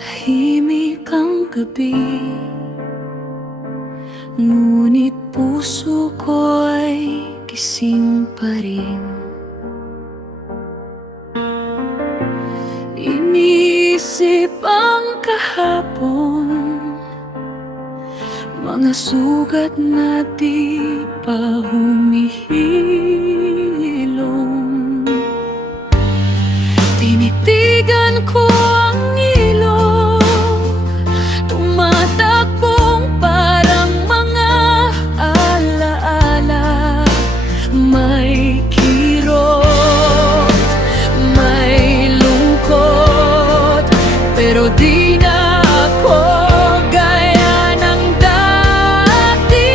Tahimik ang gabi, ngunit puso ko'y gising pa rin. Iniisip ang kahapon, mga sugat na di pa humihilom. Tinitigan ko ang ilog, tumatakbong parang mga alaala. May kirot, may lungkot, pero di na ako gaya ng dati.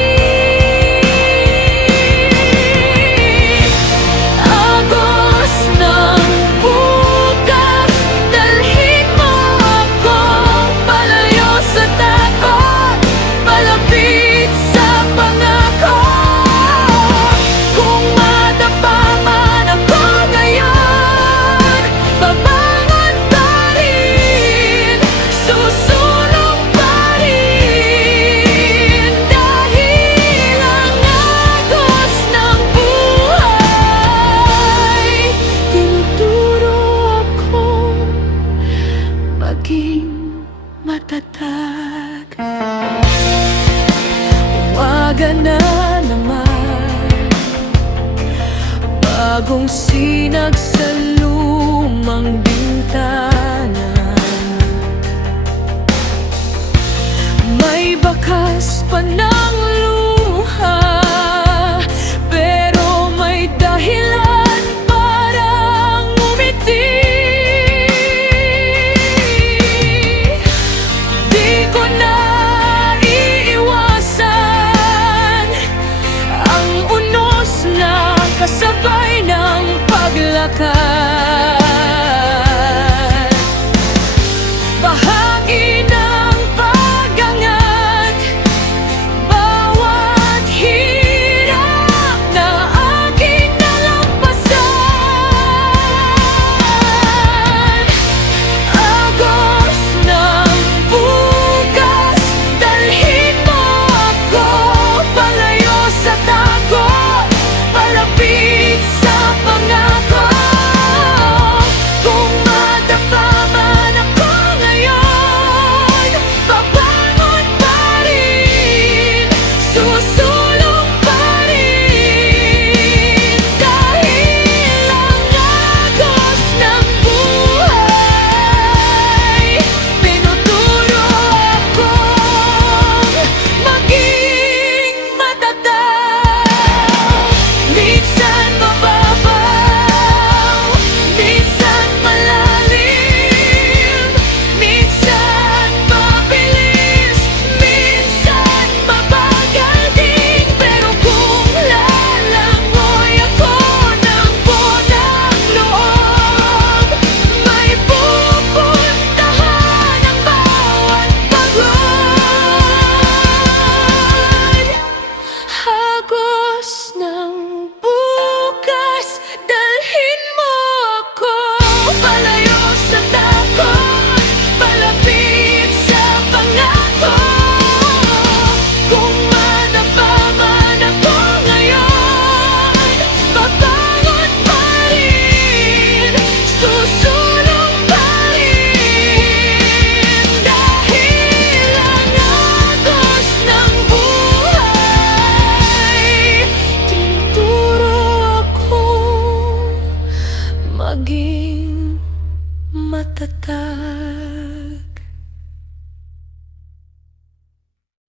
Agos ng bukas, dalhin mo ako palayo sa takot, palapit sa pangako. Kung madapa man ako ngayon, babangon pa rin, susulong pa rin. Dahil ang agos ng buhay tinuturo akong maging matatag. Umaga na naman, bagong sinag sa lumang bintana. May bakas pa ng luha, pero may dahilan parang umiti. Di ko na iiwasan ang unos na kasabay ng paglakad.